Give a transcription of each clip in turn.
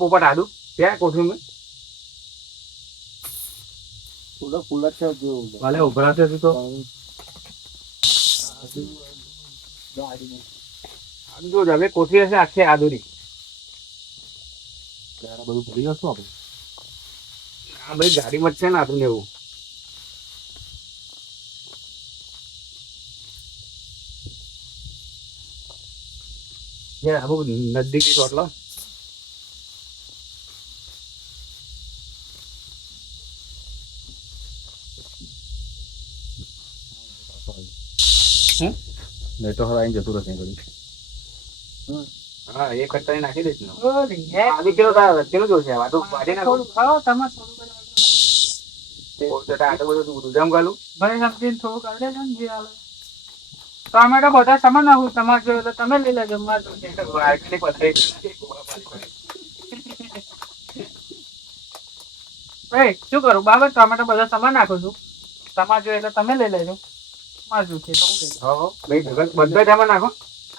પોપટ આદુ ત્યાં કોઠીમાં ફૂલ છે જો ભલે ઉભરાશે તું તો આદુ જો હવે કોઠી હશે આખી આદુની બધું ભરી જશું આપણે આ બધી ગાડીમાં જ છે ને આદુ ને એવું નજદીક શોટ લો નહીં તો હવે આવીને જતું રહેશે બધું હા એક કટરી નાખી દઈશ ને આદુ કિલો કિલો જોશે આદુ વાડી નાખો ખાઓ તમે થોડું આટલું બધું દૂધામ ગાલું ભાઈ સમજીને થોડું કરી દેજો ને જે હાલે ટમેટો બધા સામાન નાખું તમારે જોયું તો તમે લઈ લેજો મારે વાડીની પથરી ભાઈ શું કરું બાબા ટમેટો બધા સામાન નાખું છું તમારે જોઈએ એટલે તમે લઈ લેજો મારે જોઈશે તો હું લઈ લઉં હા ભાઈ બધા જમા નાખો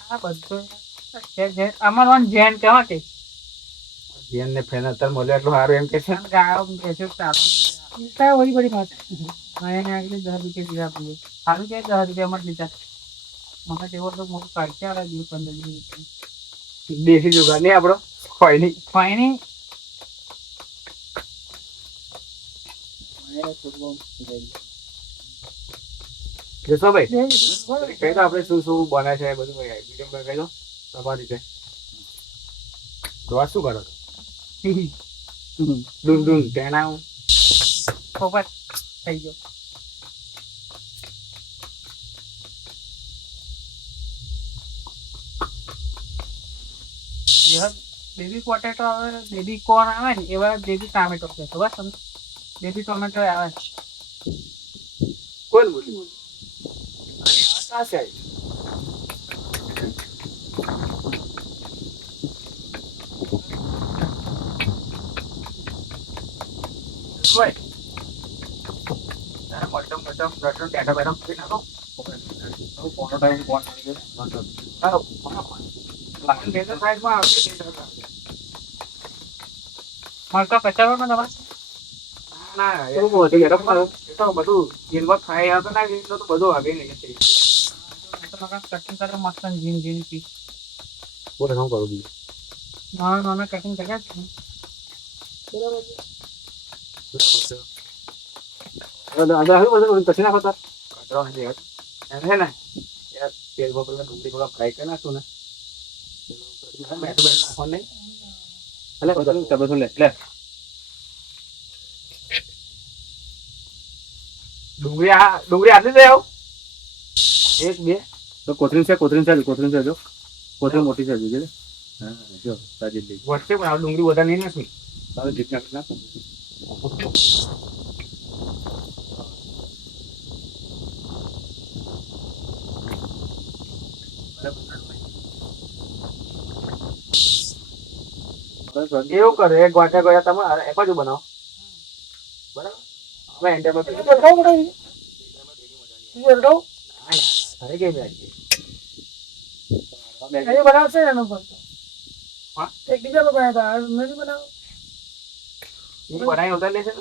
હા બધું અમારું જેન કેવા કે જેન ને ફેન અત્યારે મળે એટલું સારું એમ કે છે ગાયો બેસો ચાલો વળી બડી વાત મેં આગળ 10 રૂપિયા દીધા આપીએ સારું કે 10 રૂપિયા અમારે લીધા મને જેવો તો મોટું કાઢશે આ દિવસ 15 દિવસ દેશી જુગાર નહીં આપણો ખોઈની ફાઈની જશો ભાઈ કહી દો આપણે શું શું બને છે બધું વિડીયો કહી દો તમારી રીતે દોવા શું કરો ડુન ડુન તેના પોપટ થઈ ગયો બેબી પોટેટો આવે બેબી કોર્ન આવે ને એવા બેબી ટામેટો છે તો બસ બેબી ટોમેટો આવે કોણ બોલ્યું આ છે ભાઈ તારા મોટમ મોટમ રટણ બેઠા બેઠા મૂકી નાખો કોનો ટાઈમ કોણ લાઈન બેટર સાઈડમાં આવશે મળતો કચરો ને તમારે ના એ તો બધું જેલમાં ફ્રાય આવતો ના તો બધું આવે ને કટિંગ કરે મસ્ત જીન જીન પીસ બોલે કામ કરું બીજું નાના નાના કટિંગ કર્યા છે બરાબર પછી નાખો તાર કચરો હે ને યાર તેલ બપોર ડુંગળી થોડા ફ્રાય કરી નાખશું ને બેઠું બેઠું નાખવાનું નહીં એટલે લે ડુંગળી આટલી લઈ આવું એક બે તો કોથરીન છે જો કોથરી મોટી છે જોજે હા જો તાજી લઈ વચ્ચે પણ ડુંગળી વધારે નહીં નાખી તારે જીત નાખ એવું કરે એક ગોટા ગયા તમે એક બાજુ બનાવો બરાબર હવે એન્ટરમાં ઘરે કઈ બેઠી બનાવશે એનો પર હા એક બીજા લોકો બનાવતા નથી બનાવો બનાવી ઉતાર લેશે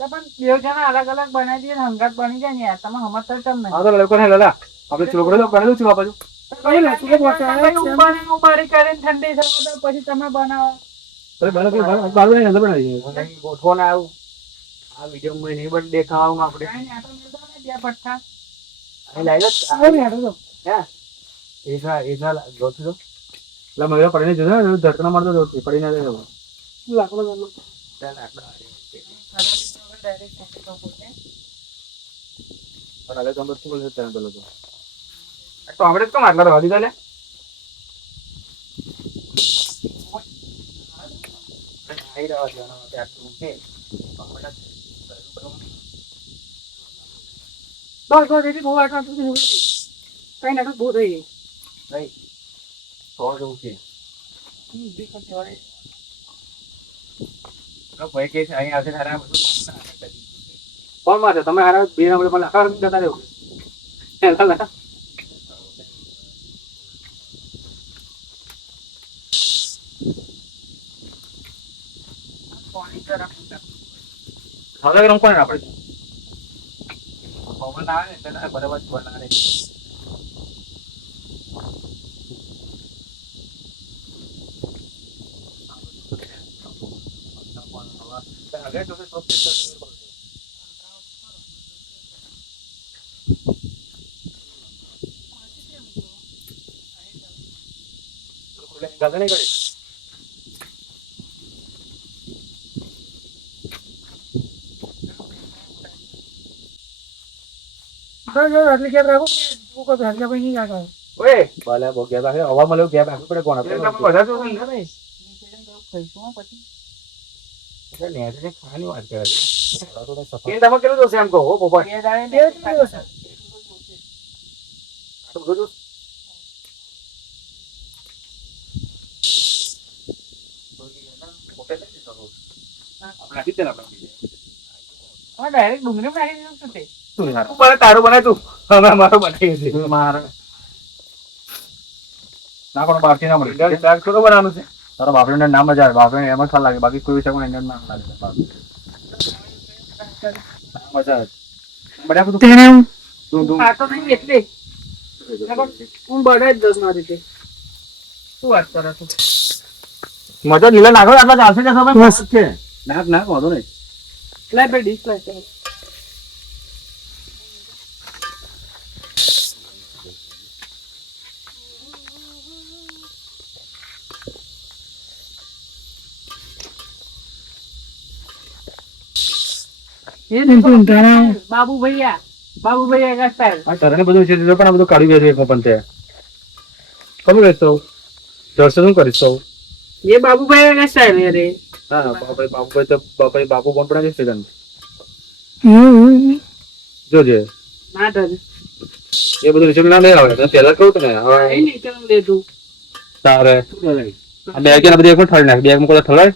પણ બે જણા અલગ અલગ બનાવી દઈએ ને હંગાત બની જાય ને યાર તમે સમજતા કેમ નહીં હા તો લડકો ને લડા આપણે છોકરો તો બનાવી દઉં છું બાપા ઉપાડી કરીને ઠંડી થવા દો પછી તમે બનાવો ગોઠવો ને આવું આ વિડીયો નહીં પણ દેખાવાનું આપણે કાંઈ નહીં, આટો મેળવો ને બે પટ્ટા અહીં લાવી લો હે એસા ગોઠવી દો એટલે મહિલા પડીને જશે ને ધરકણા મારતો પડી ના જાય લાકડો ચાલો ચાલ આટલા ડાયરેક્ટ પણ હવે તમે શું બોલશો ત્યાં પેલો તો તો આપણે કેમ આટલા રવા દીધા લે આવી રહ્યા છે આટલું છે બસ બસ એટલી બહુ આટલા સુધી કઈ નાટક બહુ થઈ ગઈ ભાઈ 100 જેવું છે ભાઈ કે છે અહીં આવશે તારા કોણ માં છે તમે હારા બે નંબર પર લખા જતા રહ્યો ખાવા ગરમ કોને આપણે પવન આવે ને એટલે બરાબર બનાવે આટલી કેબ રાખો તું કોઈ ભાઈ નહીં રાખો ઓય ભલે બહુ ગેપ રાખે હવા મળે ગેપ રાખવું પડે કોણ આપણે બધા તો નહીં ભાઈ નેટ ખાવાની વાત કરે છે તમે કેટલું જોશે એમ કહો હો પોપટ બધું ડાયરેક્ટ ડુંગળી નાખી દીધું શું તે શું યાર તું મને તારું બનાય તું અમે અમારું બનાવીએ છીએ મારે ના પણ બહારથી ના મળે શાક થોડું બનાવવાનું છે તારો બાપડીને ના મજા આવે બાપડીને એમ જ સારું લાગે બાકી કોઈ વિષય પણ એને ના લાગે મજા આવે બધા બધું તેને તું ખાતો નહીં એટલે હું બધા જ 10 માં રીતે શું વાત કરે તું મજા લીલા નાખો આટલા ચાલશે કે સમય બસ છે નાક નાક વાંધો નહીં લાય બે ડીશ લાય બાબુ ભૈયા का स्टाइल આ તરને બધું છે પણ આ બધું કાઢી બેસે એક પણ તે કમ રહેતો દર્શન શું કરીશ તો ये बाबू भैया का स्टाइल है रे ના બાપુ તો બાપુ કોણ પડે છે તને જોજે ना डर એ બધું રિસીવ ના લઈ આવે તો પહેલા કહું તને હવે नहीं चल दे तू તારે આ બેગ ને બધી એક પણ ઠરી નાખ બેગ માં કોઈ ઠરાય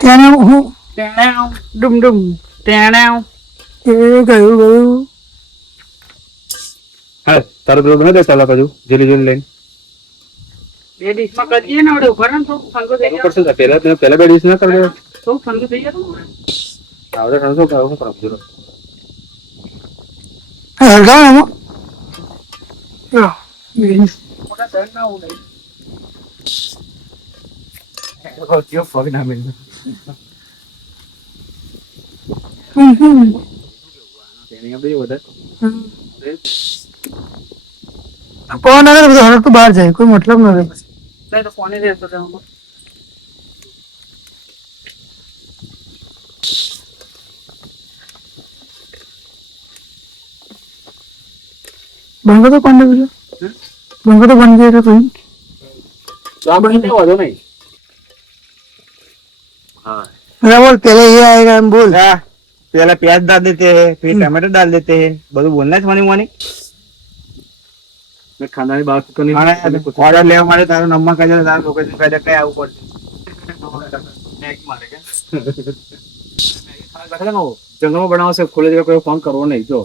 तेने डुम डुम तेने गયું હા તારું પેલું બને દે ચાલા બાજુ જેલી જેલી લઈને બે ડીશ માં કરીએ ને ઓડે ઉપર તો ફંગો થઈ કરશે પહેલા બે ડીશ ના કરી દે તો ફંગો થઈ ગયો આવડે શું કરું શું કરું જરો હરગામો મોટા સર ના ઉડે ક્યો ફગ ના મિલ તેની બધું વધારે पवन अगर हर तो बाहर जाए कोई मतलब ना रहे नहीं तो फोन ही देते थे हमको बंगा तो कौन दे बंगा तो बन गया कोई તો આ બની તો વાંધો નહીં हाँ अरे बोल पहले ये आएगा हम बोल पहले प्याज डाल देते हैं फिर टमाटर डाल देते हैं બધું બોલના જ મને મને मैं खाना ની बात तो नहीं ઓર્ડર લેવા માટે તારો નંબર કહી દે તારો લોકેશન કહી દે કઈ આવવું પડશે નેક મારે કે જંગલમાં બનાવશે ખુલે જગ્યા કોઈ ફોન કરવો નહીં જો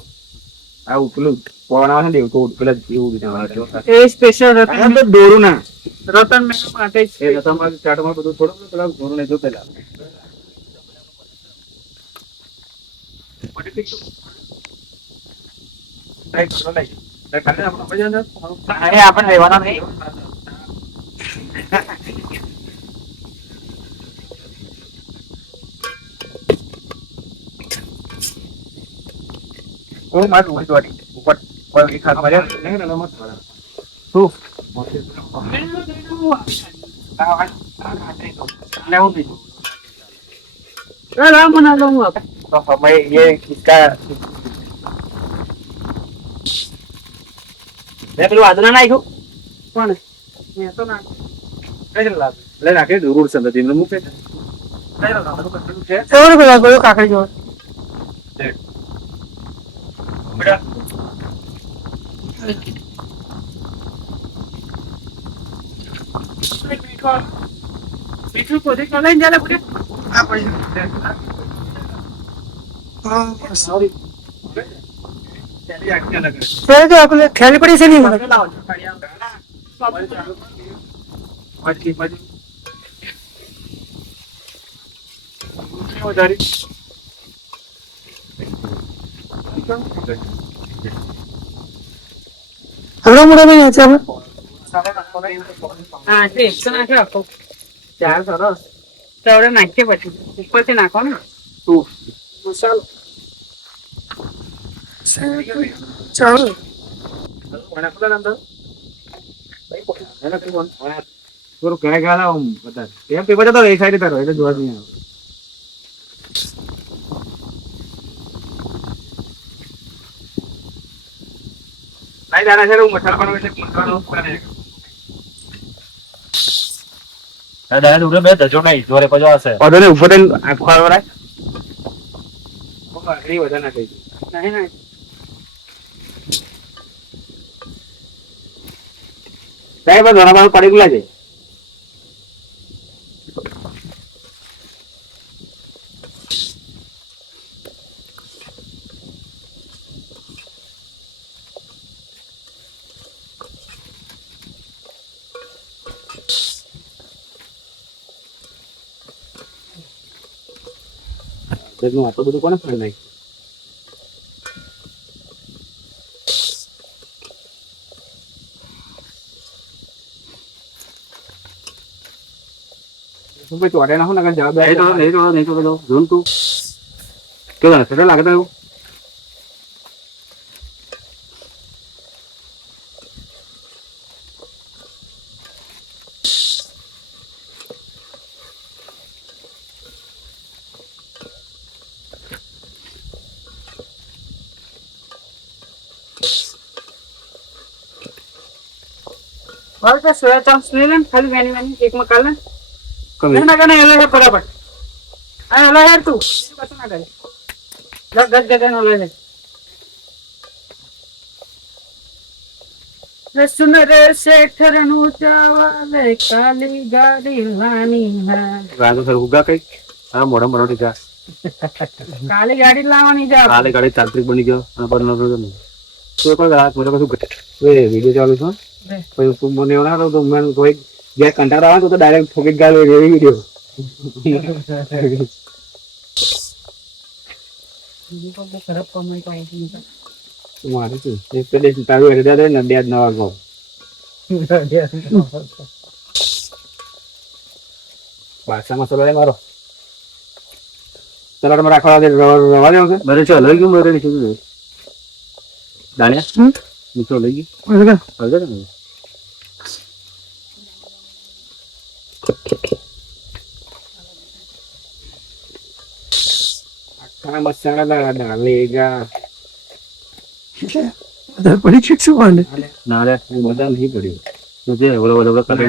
આ ઉપલું પોણા છે દેવ તો પેલા જેવું બીજા ए स्पेशल આ તો દોરું ના रतन में माटे એ રતામાં ચાટમાં બધું થોડું પેલા ઘોરું નહીં જો પેલા અરે આપણે રહેવાના નહીં ઓ મારું ઉભી વાડી ઉપર કોઈ એક હાથ માર્યો શું राम बना दूंगा तो हमें ये इसका मैं પેલું આદરા નાખ્યું कौन मैं तो ना લઈ નાખે જરૂર છે અંદર તેમને મૂકે और बोला कोई काकड़ी जो मीठू को देख ले जाला पूरे आ पड़ी हां सॉरी चलिए आगे लगा फिर तो आपने खेल पड़ी से नहीं પછી વધારે હલો મોટા ભાઈ છે આપણે હા એટલે 100 નાખ્યો આખો 4 સરસ તો હવે નાખીએ પછી ઉપરથી નાખો ને તું ચાલો ચાલો થોડું ગાય ગાલા આમ બધા એમ પેપર જતો એ સાઈડ તારો એટલે જોવા નહીં આવે નહીં દાના છે હું મઠાર કરવાનો એટલે કીધવાનો કરે દાદા ઉડે બે દજો નહીં જોરે પજો હશે ઓડો ને ઉપર આખો આવરાય આગળ વધારે ના થઈ નહીં નહીં સાહેબ ઘણા મારું પડી ગયેલા છે આટલું બધું કોને ફરી નાખ્યું ચોડે નાખો ને જવાબદારી નહીં તો જોન તું કેવું સેટલ લાગે તો એવું બસ તો સોયા ચાન્સ લઈ લે ને ખાલી મેની એકમાં કાઢ લે કમી ના ના એલો હે ફટાફટ આ એલો યાર તું કશું ના કરે ગદ ગદ નો લે રે સુન રે શેઠરનું ચાવલે કાલી ગાડી લાની હા રાજો સર ઉગા કઈ હા મોઢા મરોટી જા કાલી ગાડી લાવવાની છે આપણે. કાલે ગાડી તાંત્રિક બની ગયો અને પર નતો નહીં તો કોઈ રાત મોઢા કશું વિડીયો ચાલુ છે રે. પછી તું મને એવું ના કહો તો મને કોઈ જે કંટાળો આવે તો ડાયરેક્ટ ઠોકી જ ગાલો એવી વિડીયો બીજું કોઈ બહુ ખરાબ comment આવતી નથી. મારે શું એક પેલી તારું હેડે દે ને બે જ નવા ગો બાદશાહ મસાલો લે મારો સલાડમાં રાખવા દે રવા દેવું છે મારે ચાલ લઈ ગયું મારે નીચે ગયું દાણિયા નીચે લઈ ગઈ હળદર ને આખા મસાલા ડાલેગા પરીક્ષિત શું વાંધે ના રે બધા નહીં પડ્યું જે ઓલો ઓલો કરે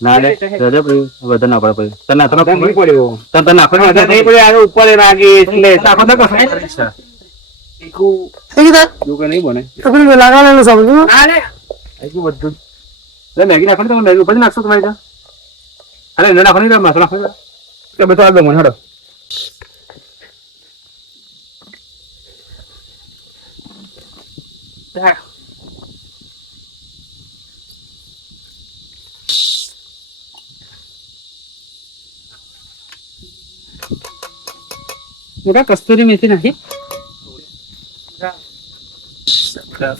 ના રે રાજા ભાઈ વધારે ના પડે પછી તને નાખો બધા નહીં પડ્યો તને નાખો ને બધા નહીં પડ્યો આનો ઉપર રાખી એટલે નાખો તો તીખું એ કીધા જો કે નહીં બને તો પેલું લગાડેલું સમજો હા લે એટલું બધું લે મેગી નાખો ને તમે મેગી ઉપર નાખશો તમારી ત્યાં અરે એને નાખો નહીં મસાલો નાખો કે બધું આ દો મને હડો હા. મોટા કસ્તુરી મેથી નાખી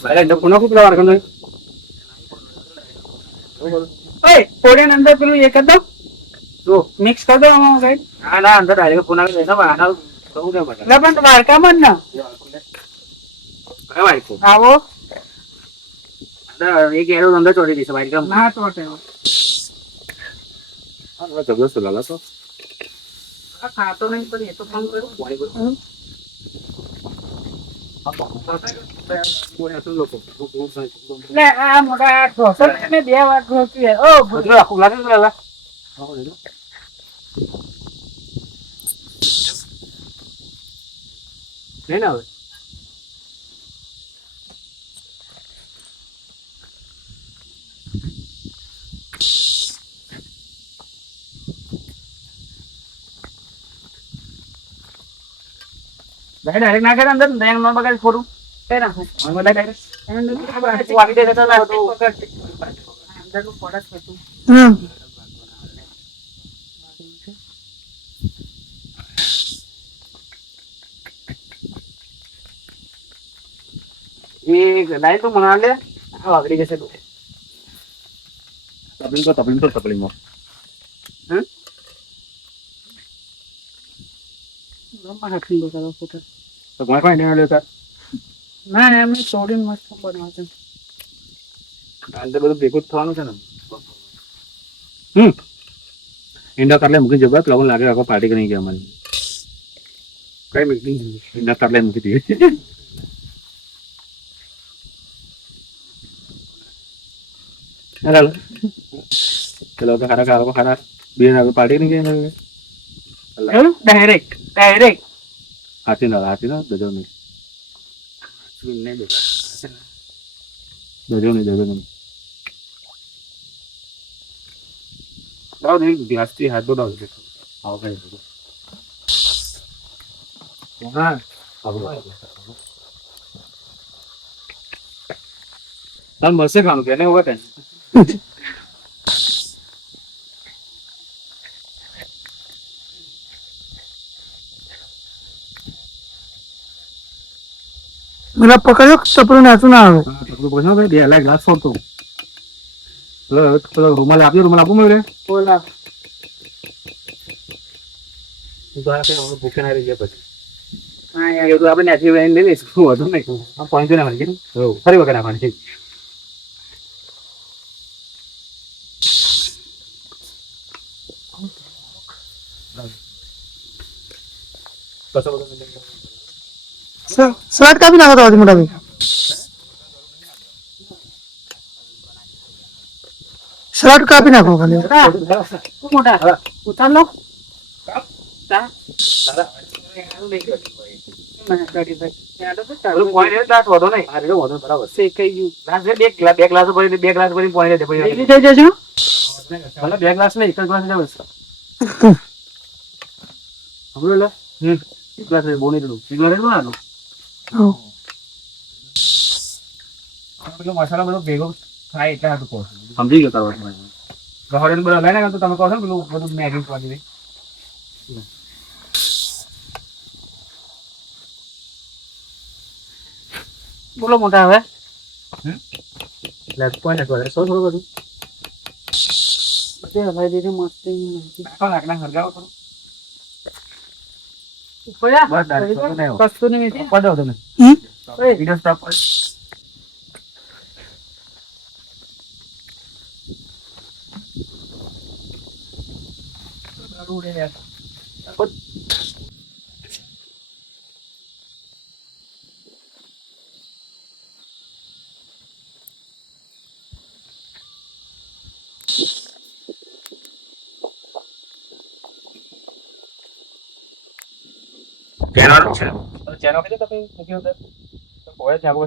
અરે તો કોનો કુકડા વાર કનો ઓય પોડે અંદર પેલું એ કર દો જો મિક્સ કર દો આમાં સાઈડ ના ના અંદર ડાયરેક્ટ ફોન આવી જાય ના બહુ ને બટા એટલે પણ વાડકામાં જ ના અરે ભાઈ કો આવો અંદર એક એરો અંદર ચોડી દીશે ભાઈ કમ ના ટોટે હા જબરદસ્ત લાલા તો આ ખાતો નહીં પણ એ તો ફોન કર્યો લે આ મોટા ઢોસો મેં 2 વાર ઢોક્યું ઓ બધું આખું લાગે ને લાલા નહીં ને હવે ડાયરેક્ટ નાખે અંદર દહીં નો બગાડ થોડું કઈ નાખે બધા ડાયરેક્ટ વાગી દે તો અંદરનું પડત હતું. હા એ લાઈન તો મના લે આ વાગડી જશે તો તપલીમાં ગમમાં હાથીને બતાવો ફોટો. તો કોઈ કોઈ નહીં આવ્યો તાર ના ના એમને તોડીને મસ્ત બનાવે છે. અંદર બધું ભેગું જ થવાનું છે ને ઈંડા કરલે મૂકી જબર લગન લાગે આખો પાર્ટી કરી ગયા અમારી કઈ મીટિંગ ઈંડા કરલે મૂકી દીધી ચલો તો ખારા બે પાર્ટી નહીં ગયા એવું ડાયરેક્ટ હાથી ના દજો નહીં નહીં બેટા દજો નહીં દાવ નહીં ગ્લાસથી હાથ દો દાવ આવો કઈ હા તાર મળશે ખાવાનું કે નહીં હોવા કઈ મને પકડ્યો ચપલું નાચું ના આવે પૂછો બે અલગ ગ્લાસ ફોડતો પેલો રૂમાલ આપું મેળે બોલા ભૂખે ના રહી ગયા પછી હા યાર એ તો આપણે નાચી લઈ લઈશું શું હતું નહીં આમ પોઈન્ટ નાખવાની ફરી વખત નાખવાની સલાડ કાપી નાખો તો મોટા ભાઈ સલાડ કાપી નાખો ખાલી મોટા ઉતાર લો તા શેકાઈ ગયું. બે ગ્લાસ ભરી પોઈન્ટ ડેલી થઈ જજો. બે ગ્લાસ નહીં એક જ ગ્લાસ જાવ હમણાં લે એક ગ્લાસ બોની દઉં એક ગ્લાસ ના પેલો મસાલા બધો ભેગો થાય એટલે હાથું કહો સમજી ગયો તારો ગહોડે બધું લઈને તો તમે કહો છો ને પેલું બધું મેગી પડી દે બોલો મોટા હવે પોઈન્ટ કરે સો થોડું બધું બધે હલાઈ દીધી મસ્ત નાખના હરગાવો થોડું ઉપર બસ ડાયરેક્ટ તો નહીં કશું નહીં મેથી. પડો તમે હમ? વિડિયો સ્ટોપ ચેનો કે તો કઈ મૂકી ઉધર તો કોઈ જાગો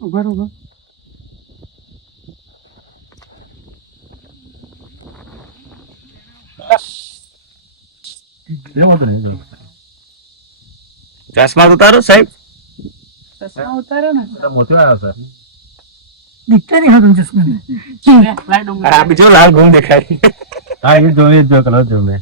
ઉભા રહો, ઉભા. ચશ્મા ઉતારો સાહેબ ચશ્મા ઉતાર્યો ને. મોટો આવ્યો સર દીકતા નહીં હતું ચશ્મા લાય ડુંગર. આ બીજો લાલ ગુમ દેખાય હા એ જોઈ જો કલર જો મેં